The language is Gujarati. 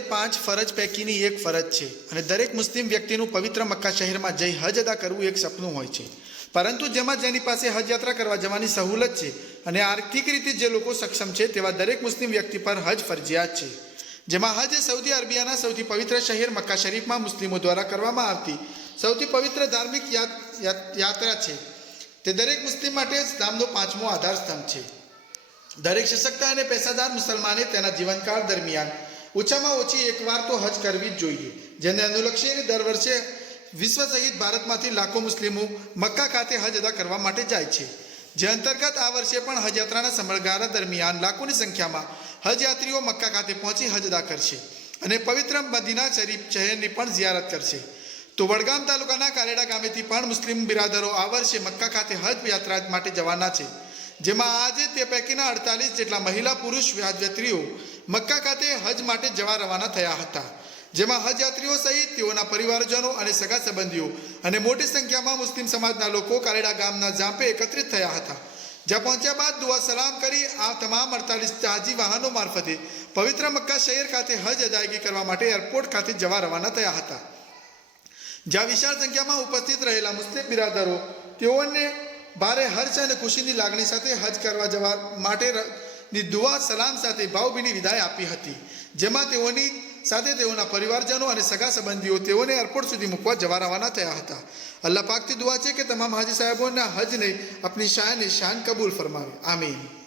પાંચ ફરજ પૈકીની એક ફરજ છે. અને દરેક મુસ્લિમ વ્યક્તિનું પવિત્ર મક્કા શહેરમાં જઈ હજ અદા કરવું એક સપનું હોય છે. પરંતુ જેમાં જેની પાસે હજ યાત્રા કરવા જવાની સહુલત છે અને આર્થિક રીતે જે લોકો સક્ષમ છે તેવા દરેક મુસ્લિમ વ્યક્તિ પર હજ ફરજિયાત છે. જેમાં હજ સૌદી અરેબિયાના સૌથી પવિત્ર શહેર મક્કા શરીફમાં મુસ્લિમો દ્વારા કરવામાં આવતી સૌથી પવિત્ર ધાર્મિક યાત્રા છે. તે દરેક મુસ્લિમ માટે ઇસ્લામનો પાંચમો આધાર સ્તંભ છે. દરેક સશક્ત અને પૈસાદાર મુસલમાને તેના જીવનકાળ દરમિયાન ઓછામાં ઓછી એકવાર તો હજ કરવી જ જોઈએ, જેને અનુલક્ષીને દર વર્ષે વિશ્વ સહિત ભારતમાંથી લાખો મુસ્લિમો મક્કા ખાતે હજ અદા કરવા માટે જાય છે. જે અંતર્ગત આ વર્ષે પણ હજ યાત્રાના સમયગાળા દરમિયાન લાખોની સંખ્યામાં હજ યાત્રીઓ મક્કા ખાતે પહોંચી હજ અદા કરશે અને પવિત્ર મદીના શરીફ શહેરની પણ ઝિયારત કરશે. તો વડગામ તાલુકાના કારેડા ગામેથી પણ મુસ્લિમ બિરાદરો આ વર્ષે મક્કા ખાતે હજ યાત્રા માટે જવાના છે. જેમાં આજે તે પૈકીના અડતાલીસ જેટલા મહિલા પુરુષ યાત્રીઓ મક્કા ખાતે હજ માટે જવા રવાના થયા હતા. જેમાં હજ યાત્રીઓ સહિત તેઓના પરિવારજનો અને સગા સંબંધીઓ અને મોટી સંખ્યામાં મુસ્લિમ સમાજના લોકો કારેડા ગામના જાંપે એકત્રિત થયા હતા. જ્યાં પહોંચ્યા બાદ દુઆ સલામ કરી આ તમામ અડતાલીસ જહાજી વાહનો મારફતે પવિત્ર મક્કા શહેર ખાતે હજ અદાયગી કરવા માટે એરપોર્ટ ખાતે જવા રવાના થયા હતા. જ્યાં વિશાળ સંખ્યામાં ઉપસ્થિત રહેલા મુસ્લિમ બિરાદરો તેઓને ભારે હર્ષ અને ખુશીની લાગણી સાથે હજ કરવા જવા માટે ની દુઆ, સલામ સાથે ભાવભીની વિદાય આપી હતી. જેમાં તેઓની સાથે તેઓના પરિવારજનો અને સગા સંબંધીઓ તેઓને એરપોર્ટ સુધી મૂકવા જવા રવાના થયા હતા. અલ્લાહ પાકથી દુઆ છે કે તમામ હાજી સાહેબોના હજને આપની શાન શાન કબૂલ ફરમાવે. આમીન.